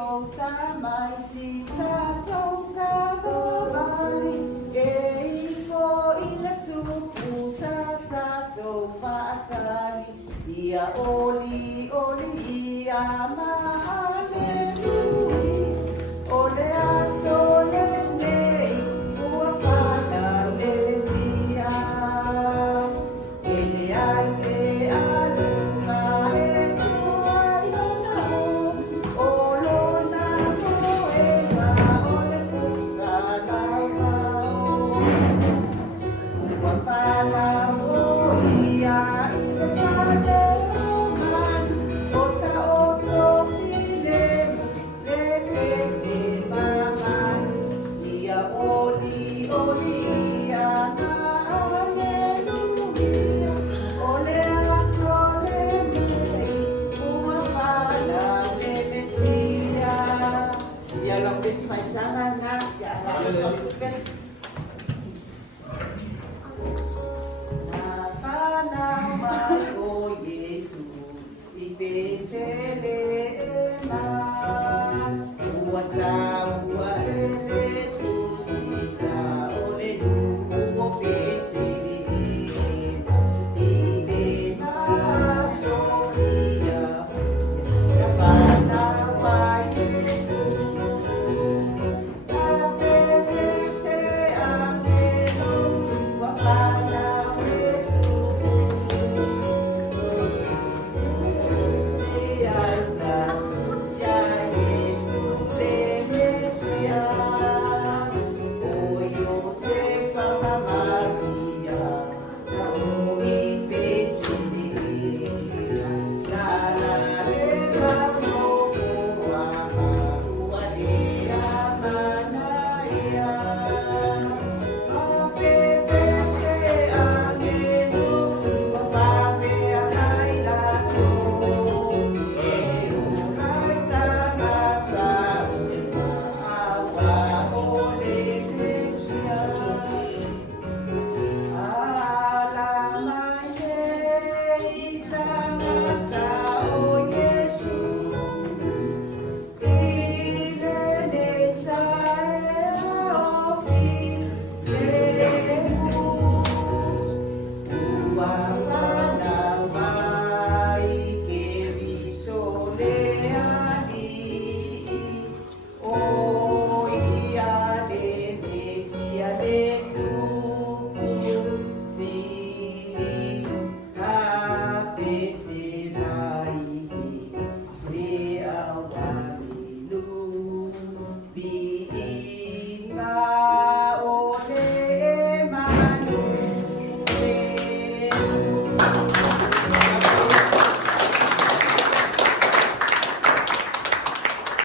Tatou tamaiti, tatou sababali, e fo ina tupu sa tatou whaatari, ia oli, oli, ia ma'alelui, ole aso le nei, ua whana elesia, ele ai se alunga e tuai ona o, olona moema ole pusa laua o, ua whana moia i le whale roman, o ta oto filemu, le pepe mamani, ia oli, oli, ia na aleluia, ole aso le nei, ua whana le Mesia. Ia lau pesi whaitanga na, ia lau pesi. Na whanau mai o Yesu, i Betelema, ua tā